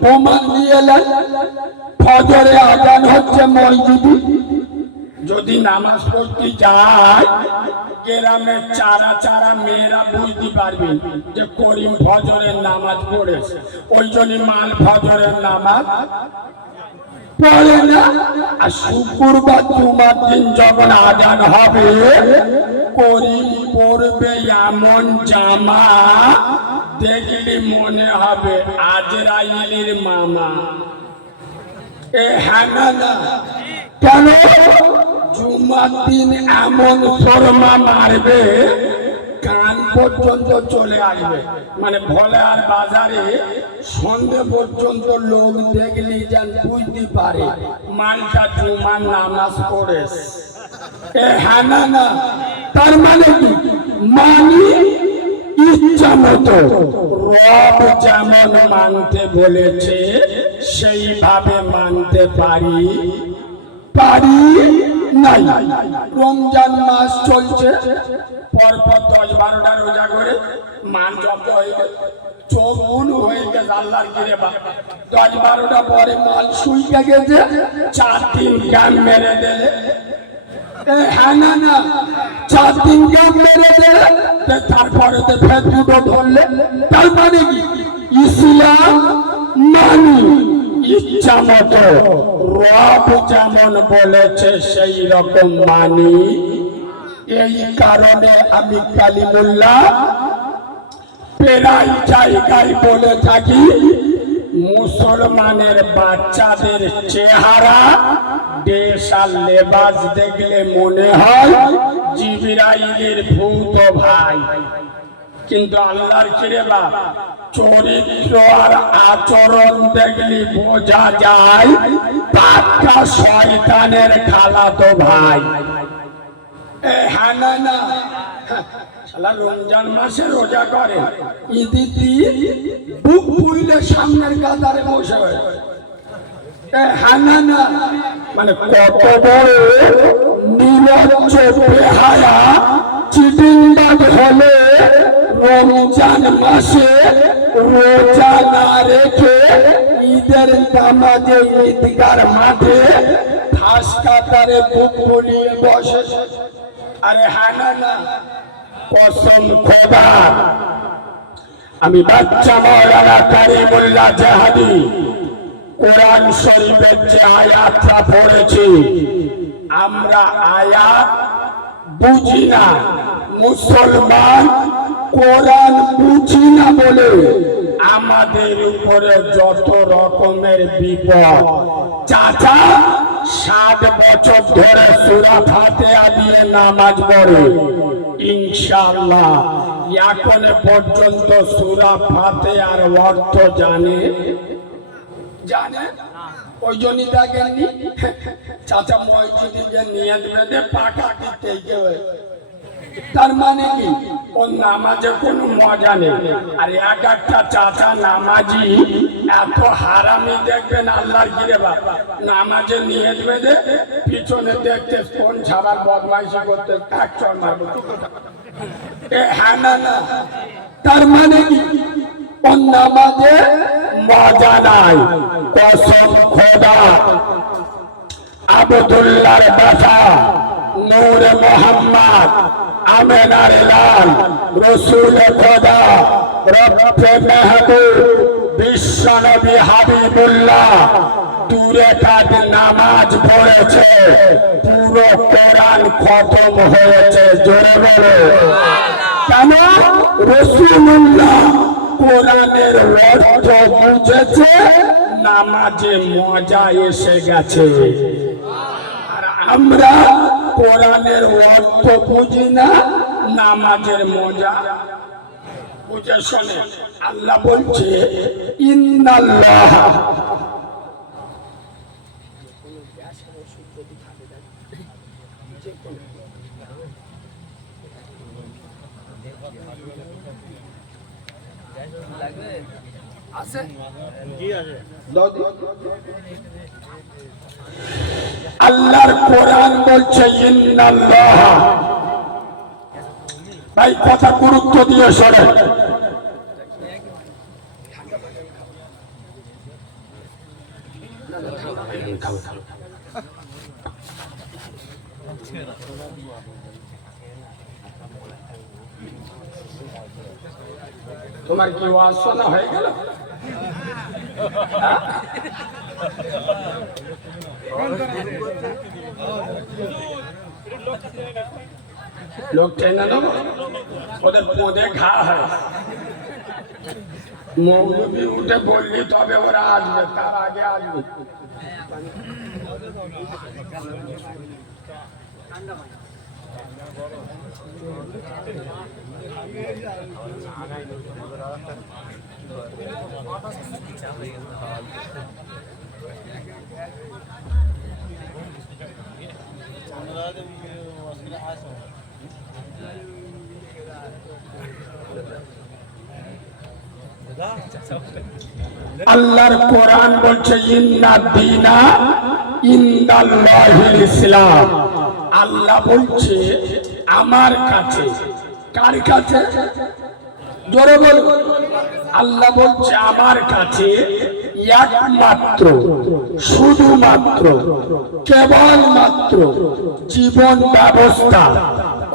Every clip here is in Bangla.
প্রমাণ দিয়ে এলেন ফজরে আজান হচ্ছে মসজিদে। যদি নামাজ পড়তে যায় গ্রামের চারা চারা মেয়েরা বুঝতে পারবে যে করিম ফজরের নামাজ পড়েছে, ওই জন্য মাল ফজরের নামাজ পড়ে না। আর শুক্রবার জুমার দিন যখন আজান হবে করিম পড়বে এমন জামা দেখলে মনে হবে আজরাইলের মামা। এ হ্যাঁ না কেন? জুমার দিন এমন শর্মা মারবে কান পর্যন্ত চলে আসবে, মানে ভোলে আর বাজারে সন্ধে পর্যন্ত লোক দেখলি যেন বুঝতে পারে মালটা জুমার নামাজ পড়েছে। এ হ্যাঁ না তার মানে কি? মানি ইচ্ছা মতো রব যেমন মানতে বলেছে সেইভাবে মানতে পারি নাই। রমজান মাস চলছে, পরপর 10-12টা রোজা করে মান জব্দ হয়ে গেছে, চোখ গুণ হয়ে গেছে আল্লাহর গিরে বা 10-12টা পরে মাল শুইতে গেছে, 4 দিন গান মেরে দিলে। হ্যাঁ না 4 দিন গান মেরে দিলে তারপরে ফের দুটো ধরলে। তার মানে কি? ইসলাম মানি ইচ্ছা মতো, রব যেমন বলেছে সেই রকম মানি। এই কারণে আমি কালিমুল্লাহ প্রায় জায়গায় বলে থাকি মুসলমানের বাচ্চাদের চেহারা দেশ আর লেবাস দেখলে মনে হয় জিবরাইলের ভূত ভাই, কিন্তু আল্লাহর কিরে বাপ চরিত্র আর আচরণ দেখলি বোঝা যায় পাক্কা শয়তানের খালাতো ভাই। হ্যাঁ না রমজান মাসে রোজা করে, ঈদিতি বুক ফুলে সামনের কাতারে বসে হয়। হ্যাঁ না মানে কত বড় নির্লজ্জ বেহায়া চিটিংবাজ হলে রমজান মাসে রোজা না রেখে ঈদের নামাজে ঈদগার মাঠে ঘাস কাতারে বুক ফুলিয়ে বসে। আরে হ্যাঁ না কসম খোদা, আমি বাচ্চা মওলানা কারিমুল্লাহ জাহাদি কোরআন শরীফের যে আয়াতটা পড়েছি, আমরা আয়াত বুঝি না, মুসলমান কোরআন বুঝি না বলে আমাদের উপরে যত রকমের বিপদ। চাচা 60 বছর ধরে সূরা ফাতিহা দিয়ে নামাজ পড়ে, ইনশাআল্লাহ এখন পর্যন্ত সূরা ফাতিহার অর্থ জানে? ওই জন্যই দেখেননি চাচা মসজিদে নিয়ে বেঁধে পাকা দিতে গেলে। তার মানে কি? ওর নামাজে কোনো মজা নেই। আর একটা চাচা নামাজি এত হারামি দেখবেন আল্লাহর গিরে বাবা, নামাজে নিয়ে বেঁধে পিছনে দেখতে কোন ছাড়ার বদমাইশি করতে এক চর মারব। হ্যাঁ না তার মানে কি? ওর নামাজে মজা নাই। কসম খোদা, আব্দুল্লাহর বাসা নূর মোহাম্মদ আমেনার লাল রসুল খোদা রব্বে মেহবুব বিশ্বনবী হাবিবুল্লাহ 2 রাকাত নামাজ পড়েছে, পুরো কোরআন খতম হয়েছে। জোরে বলো কেন? রাসূলুল্লাহ কোরআনের অর্থ বুঝেছে, নামাজে মজা এসে গেছে। আর আমরা কোরআনের অর্থ বুঝি না, নামাজের মজা বুঝে শোনে। আল্লাহ বলছে ইন্নাল্লাহ আল্লাহর কোরআন বলছে ইন্নাল্লাহ। ভাই কথা গুরুত্ব দিয়ে শোনেন, তোমার কি ওয়াজ শোনা হয়ে গেল? লোক টেনে নেবো, ওদের পদে ঘা হয়। মৌলবি উঠে বললি তবে ওরা আসবে, তার আগে আসবে। আল্লাহর কোরআন বলছে ইন্না দীনা ইনদাল্লাহিল ইসলাম। আল্লাহ বলছে আমার কাছে, কার কাছে? জোরে বল। আল্লাহ বলছে আমার কাছে একমাত্র, শুধুমাত্র, কেবলমাত্র জীবন ব্যবস্থা,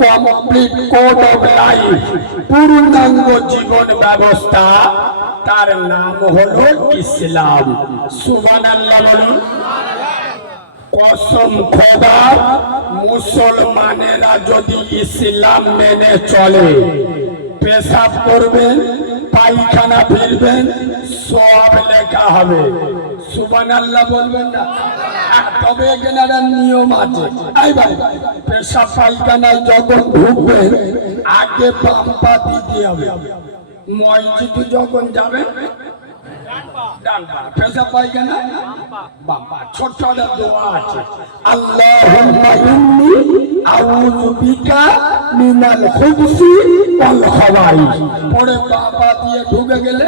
কমপ্লিট কোড অফ লাইফ, পূর্ণাঙ্গ জীবন ব্যবস্থা, তার নাম হলো ইসলাম। সুবহানাল্লাহ বলুন। কসম খোদার, মুসলমানেরা যদি ইসলাম মেনে চলে, পেশাব করবেন, পায়খানা ফিরবেন, সব লেখা হবে। সুবহানাল্লাহ বলবেন না? তবে এখানে একটা নিয়ম আছে। পেশাব পায়খানায় যখন ঢুকবেন আগে বাম পা দিতে হবে। মসজিদে যখন যাবেন ডান পা, পেশাব পায়খানা বাম পা। ছোট্ট একটা দোয়া আছে, আল্লাহুম্মা ইন্নী আউযু বিকা মিনাল খুবসি ওয়াল খাবাইস। পরে বাম পা দিয়ে ঢুকে গেলে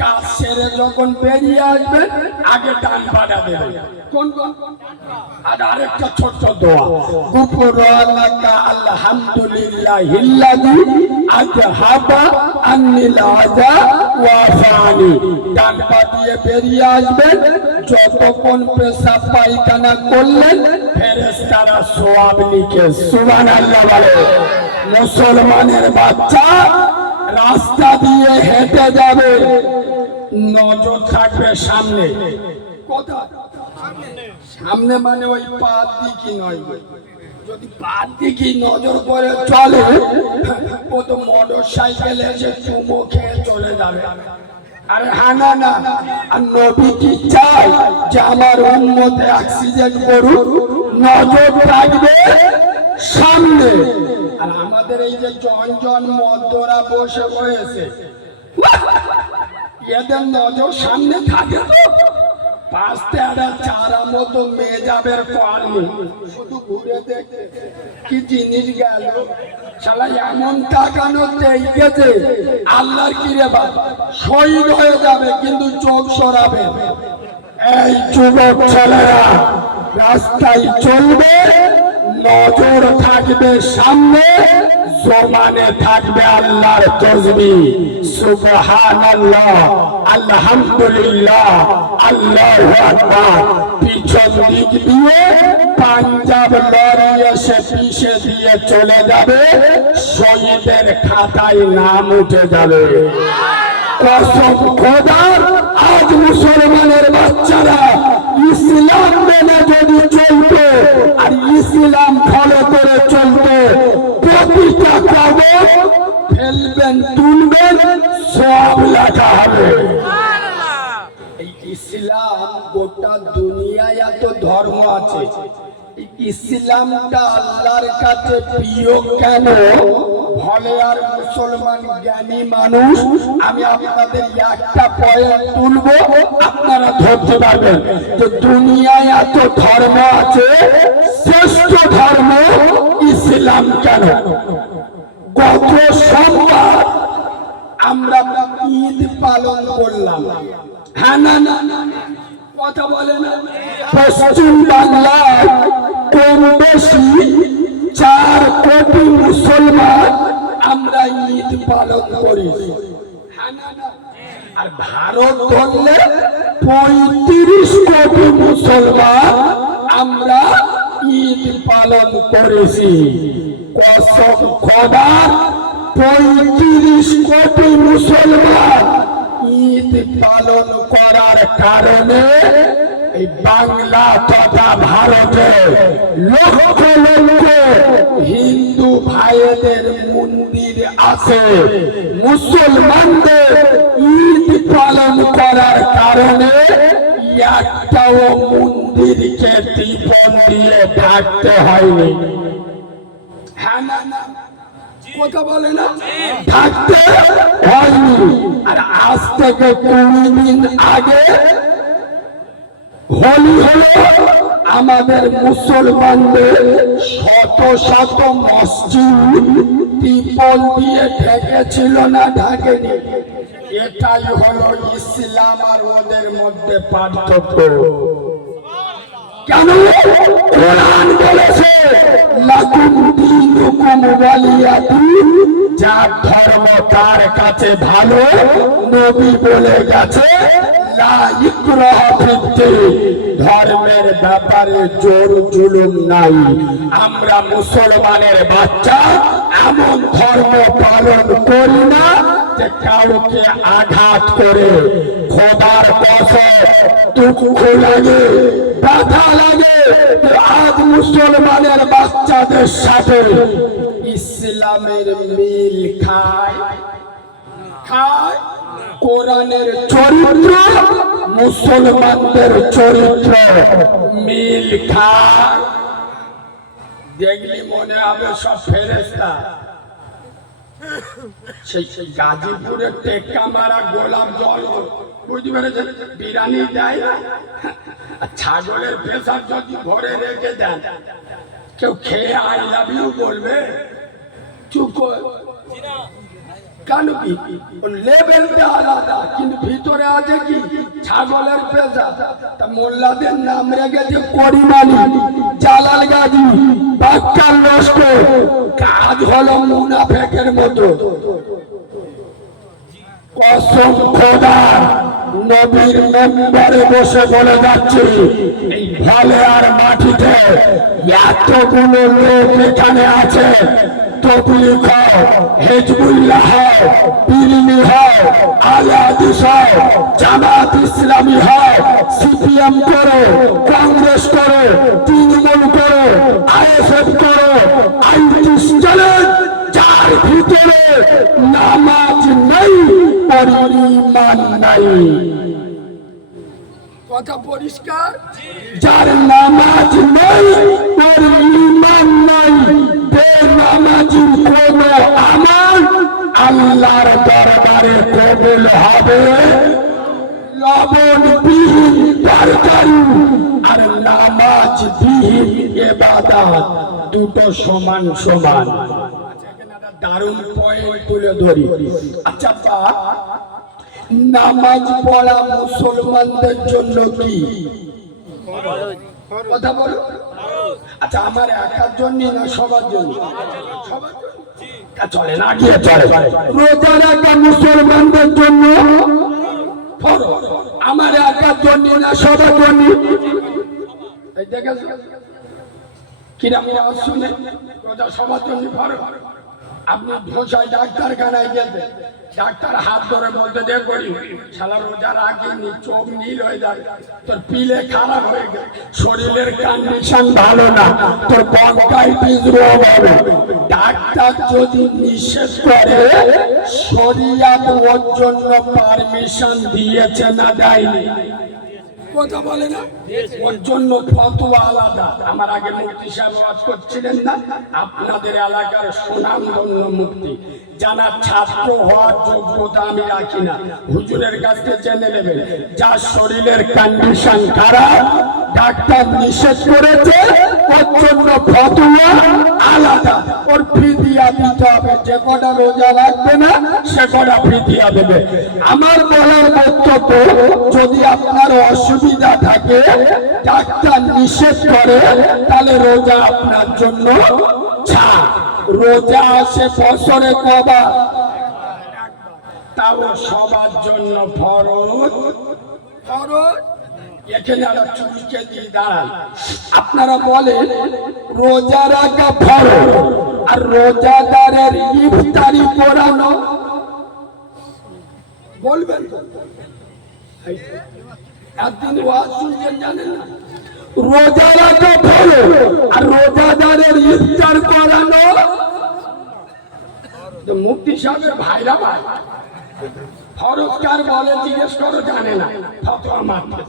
কাজ সেরে যখন বেরিয়ে আসবেন আগে ডান পাটা দেবেন। কোন কোন? আর আরেকটা ছোট্ট দোয়া, গুফরানাকা আলহামদুলিল্লাহিল্লাযী আযহাবা আন্নিল আযা ওয়া আফানি। ডান পা দিয়ে বেরিয়ে আসবেন, যতক্ষণ পেশাব পায়খানা করলেন ফেরেশতারা সওয়াব লিখে। সুবহানাল্লাহ বলে। মুসলমানের বাচ্চা রাস্তা দিয়ে হেঁটে যাবে, নজর থাকবে সামনে। কোথায়? সামনে মানে ওই পার দিকে নয়। যদি পার দিকে নজর করে চলে, ও তো মোটর সাইকেল এসে চুমো খেয়ে চলে যাবে। আরে হানা না। আর নবী কি চাই যে আমার উম্মতে অ্যাক্সিডেন্ট করুক? নজর থাকবে সামনে। আর আমাদের এই যে জন মদ্যরা বসে রয়েছে, এদের নজর সামনে থাকে তো। পাঁচটা একটা চারা মতো মেয়ে যাবে, শুধু ঘুরে দেখতে কি জিনিস গেল। শালা এমন তাকানো দেখেছে আল্লাহর কি রে বাবা, শহীদ হয়ে যাবে কিন্তু চোখ সরাবে। এই যুবক ছেলেরা রাস্তায় চলবে, নজর থাকবে সামনে, জমানে থাকবে আল্লাহর তাসবিহ। সুবহানাল্লাহ, আলহামদুলিল্লাহ, আল্লাহু আকবার। পিছন দিক দিয়ে পাঞ্জাব লরি এসে পিছে দিয়ে চলে যাবে, শহীদের খাতায় নাম উঠে যাবে। কসম খোদার, আজ মুসলমানের বাচ্চারা ইসলাম মেনে যদি চলতো আর ইসলাম ফলো করে চলতো, প্রতিটা কবর ফেলবেন, তুলবেন, সব লেখা হবে। এই ইসলাম, গোটা দুনিয়ায় এত ধর্ম আছে, ইসলামটা আল্লাহর কাছে প্রিয় কেন? ফলে আর মুসলমান জ্ঞানী মানুষ, আমি আপনাদের একটা পয়েন্ট তুলবো, আপনারা ধরতে পারবেন যে দুনিয়ায় এত ধর্ম আছে, শ্রেষ্ঠ ধর্ম ইসলাম কেন? গত সোমবার আমরা ঈদ পালন করলাম। হ্যাঁ না না কথা বলে না? পশ্চিম বাংলায় কম বেশি 4 কোটি মুসলমান আমরা ঈদ পালন করি। আর ভারত ধরলে 35 কোটি মুসলমান আমরা ঈদ পালন করেছি। কসম খোদার 35 কোটি মুসলমান ঈদ পালন করার কারণে এই বাংলা তথা ভারতে লক্ষ লক্ষ হিন্দু ভাইদের মন্দির আছে। মুসলমানদের ঈদ পালন করার কারণে একটাও মন্দিরকে দীপন দিয়ে থাকতে হয়নি। হ্যাঁ না না কথা বলে না, থাকতে হয়নি। আর আজ থেকে 20 দিন আগে হোলি হলো, আমাদের মুসলমানদের শত শত মসজিদ ত্রিপল দিয়ে ঢেকেছিল না ঢাকেনি? এটাই হলো ইসলাম আর ওদের মধ্যে পার্থক্য। কেন? কোরআন বলেছে লাকুম দীনুকুম ওয়ালিয়া দীন, যার ধর্ম তার কাছে ভালো। নবী বলে গেছে লা ইকরাহা ফিদ্দীন, ধর্মের ব্যাপারে জোর জুলুম নাই। আমরা মুসলমানের বাচ্চা এমন ধর্ম পালন করি না যে কাউকে আঘাত করে। খোদার কসম দুঃখ লাগে, ব্যথা লাগে। আজ মুসলমানের বাচ্চাদের সাথে ইসলামের মিল খায় খায়, কোরআনের চরিত্র মুসলমানদের চরিত্র মিল খায়। দেখলি মনে হবে সব ফেরেশতা। সেই গাজীপুরের টেক্কা মারা গোলাপ জল বুঝতে পেরেছেন, বিরিয়ানি দেয় না, ছাগলের পেশার যদি ভরে রেখে দেন, কেউ খেয়ে আই লাভ ইউ বলবে? চুপ কর। কেন কি? লেভেলটা আলাদা, কিন্তু ভিতরে আছে কি ছাগলের পেশা। তা মোল্লাদের নাম রেখেছে করিমানি, জালাল গাজী, বাক্কার নষ্ট। কাজ হলো মুনাফেকের মতো। কসম খোদা, নবীর মেম্বারে বসে বলে যাচ্ছি, এই ভালে আর মাটিতে এতগুলো লোক এখানে আছে। তবলিগ হয়, হিজবুল্লাহ হয়, বিরিনি হয়, আলে হাদিস হয়, জামাত ইসলামী হয়, সিপিএম করো, কংগ্রেস করো, তৃণমূল করো, আইএসএফ করো, আইটিস চলে, যার ভিতরে নামাজ নেই, পরিমাণ নাই। কথা পরিষ্কার? যার নামাজ নেই, পরিমাণ নাই। বেনামাজির কোনো আমল আল্লাহর দরবারে কবুল হবে লবণবিহীন তরকারি আর নামাজবিহীন ইবাদত, দুটো সমান সমান। দারুণ পয়েন্ট তুলে ধরি। আচ্ছা পা, নামাজ পড়া মুসলমানদের জন্য কি? কথা বলো। আচ্ছা আমার একার জন্য না সবার জন্য? সবার জন্য চলে না, গিয়ে চলে। রোজা রাখা মুসলমানদের জন্য আমার একার জন্য না সবার জন্য? এই দেখেছ কিরম আওয়াজ শুনে? রোজা সবার জন্য ফরজ। আপনি ধোসায় ডাক্তারখানায় গেছেন, ডাক্তার হাত ধরে বলতে দে করি, শালা রোজা রাখিনি, চোখ নীল হয়ে যাবে, তোর পিলে খারাপ হয়ে গেছে, শরীরের কন্ডিশন ভালো না, তোর ব্রঙ্কাইটিস রোগ হবে। ডাক্তার যদি নিষেধ করে, শরীয়ত ওর জন্য পারমিশন দিয়েছে না দেয়নি? কথা বলে না? ওর জন্য ফতোয়া আলাদা। আমার আগে মুফতি সাহেব ওয়াজ করছিলেন না, আপনাদের এলাকার সুনামধন্য মুফতি, জানা ছাত্র হওয়ার যোগ্যতা আমি রাখি না, হুজুরের কাছ থেকে জেনে নেবেন। যার শরীরের কন্ডিশন খারাপ, ডাক্তার নিষেধ করেছে, ওর জন্য ফতোয়া আলাদা। ওর ফিদিয়া দিতে হবে, যে কটা রোজা রাখবে না সে কটা ফিদিয়া দেবে। আমার বলার বক্তব্য, যদি আপনার অসুবিধা থাকে, ডাক্তার নিষেধ করে, তাহলে রোজা আপনার জন্য ছাড়। রোজা আসে বছরে কবার? তাও সবার জন্য ফরজ। ফরজ এখানে আমরা চুলকে দিয়ে দাঁড়ান। আপনারা বলেন রোজা রাখা ফরজ আর রোজাদারের ইফতারি করানো বলবেন তো? একদিন ওয়াজ শুনছেন জানেন না, রোজা রাখা ফরজ আর রোজাদারের ইফতার করানো। মুফতি সাহেবের ভাইরা ভাই ফরজ কার বলে জিজ্ঞেস করো, জানে না, ফতোয়া মারতে।